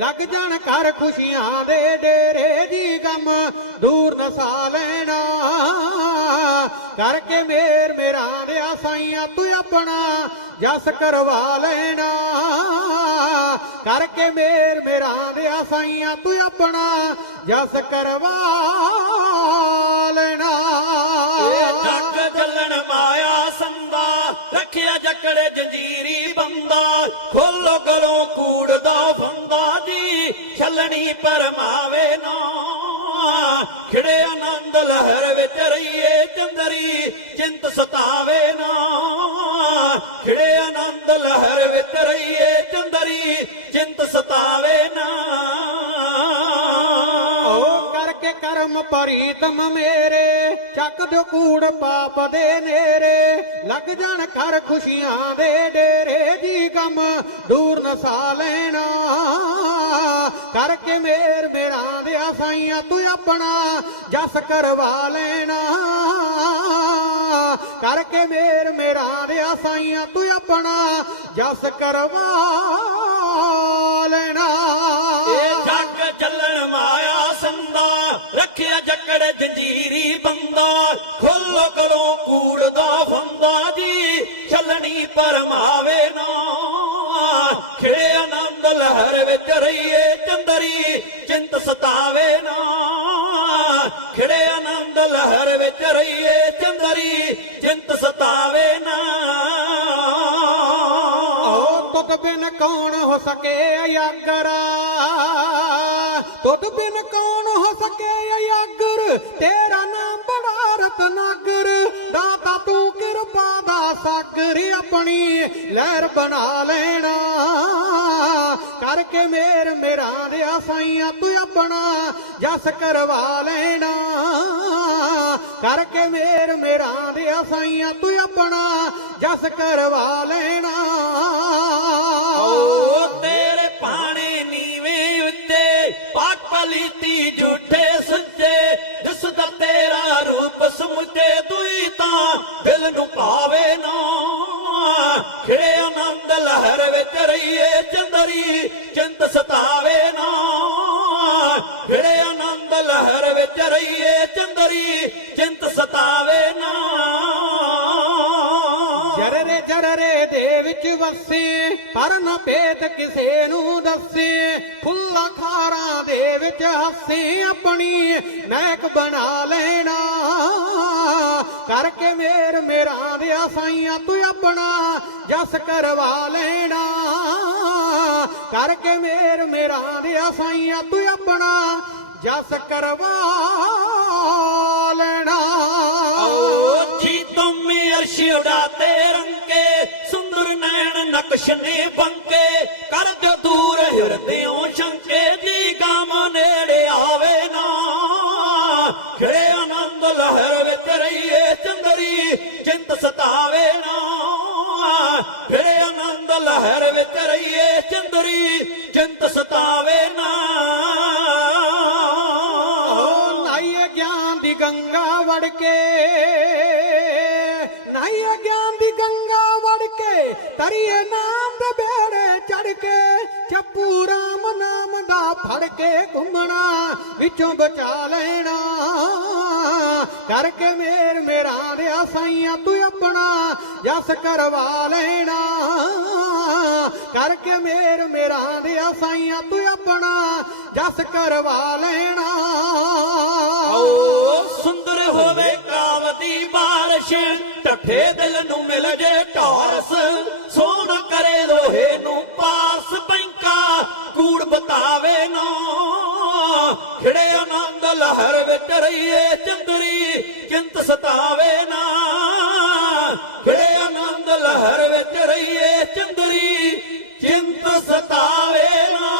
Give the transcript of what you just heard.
ਲੱਗ ਜਾਣ ਕਰ ਖੁਸ਼ੀਆਂ ਦੇ ਡੇਰੇ ਦੀ ਗਮ, ਦੂਰ ਨਸਾ ਲੈਣਾ। ਕਰਕੇ ਮੇਰ ਮੇਰਾ ਦੇ ਸਾਈਆਂ ਤੂੰ ਆਪਣਾ ਜਸ ਕਰਵਾ ਲੈਣਾ। ਕਰਕੇ ਮੇਰ ਮੇਰਾ ਦੇ ਸਾਈਆਂ ਤੂੰ ਆਪਣਾ ਜਸ ਕਰਵਾ ਲੈਣਾ। ਜੱਗ ਚੱਲਣ ਮਾਇਆ ਸੰਦਾ, ਰੱਖਿਆ ਜਕੜੇ ਜੰਜੀਰੀ ਬੰਦਾ, ਖੋਲੋ ਗਲੋਂ ਛਲਣੀ ਪਰਮਾਵੇ ਨਾ। ਖਿੜੇ ਆਨੰਦ ਲਹਿਰ ਵਿੱਚ ਰਹੀਏ ਚੰਦਰੀ, ਚਿੰਤ ਸਤਾਵੇ ਨਾ। ਖਿੜੇ ਆਨੰਦ ਲਹਿਰ ਵਿੱਚ ਰਹੀਏ ਚੰਦਰੀ, ਚਿੰਤ ਸਤਾਵੇ ਨਾ। ਓ ਕਰਕੇ ਕਰਮ ਪਰੀਤਮ ਮੇਰੇ, ਚੱਕ ਦਿਓ ਕੂੜ ਪਾਪ ਦੇ ਨੇਰੇ। ਲੱਗ ਜਾਣ ਕਰ ਖੁਸ਼ੀਆਂ ਦੇ ਡੇਰੇ ਦੀ ਗਮ ਦੂਰ ਨਸਾ ਲੈਣਾ। ਕਰਕੇ ਮੇਰ ਮੇਰਾ ਦੇ ਸਾਈਆਂ ਤੂੰ ਆਪਣਾ ਜਸ ਕਰਵਾ ਲੈਣਾ। ਕਰਕੇ ਮੇਰ ਮੇਰਾ ਦੇ ਸਾਈਆਂ ਤੂੰ ਆਪਣਾ ਜਸ ਕਰਵਾ ਲੈਣਾ। ਇਹ ਜੱਗ ਚੱਲਣ ਮਾਇਆ ਸੰਦਾ, ਰੱਖਿਆ ਜਕੜ ਜੰਜੀਰੀ ਬੰਦਾ। ਖੋਲੋ ਕਰੋ ਕੂੜ ਦਾ ਫੰਦਾ ਜੀ, ਛਲਣੀ ਪਰਮਾਵੇ ਨਾ। ਖਿੜੇ ਆਨੰਦ ਲਹਿਰ ਵਿੱਚ ਰਹੀਏ ਚੰਦਰੀ ਚਿੰਤ ਸਤਾਵੇ ਨਾ। ਖਿੜੇ ਆਨੰਦ ਲਹਿਰ ਵਿੱਚ ਰਹੀਏ ਚੰਦਰੀ, ਚਿੰਤ ਸਤਾਵੇ ਨਾ। ਓ ਤੁਧ ਬਿਨ ਕੌਣ ਹੋ ਸਕੇ ਅਯਾਗਰ? ਤੁਧ ਬਿਨ ਕੌਣ ਹੋ ਸਕੇ ਅਯਾਗਰ? ਤੇਰਾ ਨਾਮ ਬੜਾ ਰਤਨਾਗਰ। ਦਾਤਾ ਤੂੰ ਕਿਰਪਾ ਦਾ ਸਾਗਰ ਆਪਣੀ ਲਹਿਰ ਬਣਾ ਲੈਣਾ। ਕਰਕੇ ਮੇਰ ਮੇਰਾ ਦੇ ਸਾਈਆਂ ਤੂੰ ਆਪਣਾ ਜਸ ਕਰਵਾ ਲੈਣਾ। ਕਰਕੇ ਮੇਰ ਮੇਰਾ ਦੇ ਸਾਈਆਂ ਤੂੰ ਆਪਣਾ ਜਸ ਕਰਵਾ ਲੈਣਾ। ਓ ਤੇਰੇ ਪਾਣੇ ਨੀਵੇਂ ਉੱਤੇ ਪਾਕ ਪਲੀਤੀ ਝੂਠੇ ਸੱਚੇ ਦਿਸਦਾ ਤੇਰਾ ਰੂਪ ਸਮੁੱਚੇ, ਤੂੰ ਤਾਂ ਦਿਲ ਨੂੰ ਪਾਵੇ ਨਾ ਰਹੀਏ ਚੰਦਰੀ, ਚਿੰਤ ਸਤਾਵੇ ਨਾ। ਖਿੜੇ ਆਨੰਦ ਲਹਿਰ ਵਿੱਚ ਰਹੀਏ ਚੰਦਰੀ, ਚਿੰਤ ਸਤਾਵੇ ਨਾ। ਜਰਰੇ ਜਰਰੇ ਦੇ ਵਿੱਚ ਵਸੇ, ਪਰ ਨਾ ਭੇਤ ਕਿਸੇ ਨੂੰ ਦੱਸੇ। ਫੁੱਲਾਂ ਖਾਰਾਂ ਦੇ ਵਿੱਚ ਹੱਸੇ ਆਪਣੀ ਮਹਿਕ ਬਣਾ ਲੈਣਾ। ਕਰਕੇ ਮੇਰ ਮੇਰਾ ਦੇ ਸਾਈਆਂ ਤੂੰ ਆਪਣਾ, ਜਸ ਕਰਵਾ ਲੈਣਾ। ਕਰਕੇ ਮੇਰ ਮੇਰਾ ਰਿਆ ਸਾਈਆ ਤੂੰ ਆਪਣਾ ਜਸ ਕਰਵਾ ਲੈਣਾ। ਜੀ ਤੁਮ ਅਰਸ਼ ਉਡਾਤੇ ਰੰਕੇ ਸੁੰਦਰ ਨੈਣ ਨਕਸ਼ ਨੇ ਬੰਕੇ ਕਰ ਜੋ ਤੂੰ ਸ਼ਹਿਰ ਵਿੱਚ ਰਹੀਏ ਚੰਦਰੀ ਜਿੰਦ ਸਤਾਵੇ ਨਾ। ਹੋ ਨਾਈਏ ਗਿਆਨ ਦੀ ਗੰਗਾ ਵੜ ਕੇ, ਨਾਈਏ ਗਿਆਨ ਦੀ ਗੰਗਾ ਵੜ ਕੇ, ਤਰੀਏ ਨਾਮ ਦੇ ਬੇੜੇ ਚੜ ਕੇ ਚੱਪੂ ਰਾਮ ਨਾਮ ਦਾ ਫੜ ਕੇ ਘੁੰਮਣਾ, ਵਿੱਚੋਂ ਬਚਾ ਲੈਣਾ। ਕਰਕੇ ਮੇਰ ਮੇਰਾ ਰਿਆ ਸਾਈਆਂ ਤੂੰ ਆਪਣਾ, ਜਸ ਕਰਵਾ ਲੈਣਾ। ਕਰਕੇ ਮੇਰ ਮੇਰਾ ਦੇ ਸਾਈਆਂ ਤੂੰ ਆਪਣਾ ਜਸ ਕਰਵਾ ਲੈਣਾ। ਓ ਸੁੰਦਰ ਹੋਵੇ ਕਾਵਤੀ ਬਾਰਿਸ਼ ਟੱਠੇ ਦਿਲ ਨੂੰ ਮਿਲ ਜੇ ਢੋਰਸ ਸੋਹਣ ਕਰੇ ਲੋਹੇ ਨੂੰ ਪਾਸ ਬੈਂਕਾ, ਕੂੜ ਬਤਾਵੇ ਨਾ। ਖਿੜੇ ਆਨੰਦ ਲਹਿਰ ਵਿੱਚ ਰਹੀਏ ਚੰਦਰੀ ਕਿੰਤ ਸਤਾਵੇ